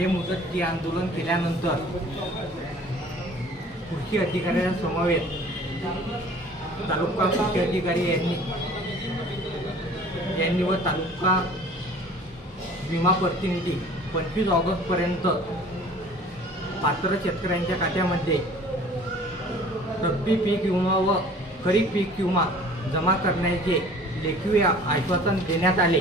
बेमुदती आंदोलन केल्यानंतर कृषी अधिकाऱ्यांसमवेत तालुका कृषी अधिकारी यांनी व तालुका विमा प्रतिनिधी 25 ऑगस्टपर्यंत पात्र शेतकऱ्यांच्या खात्यामध्ये रब्बी पीक विमा व खरीप पीक विमा जमा करण्याचे लेखी आश्वासन देण्यात आले।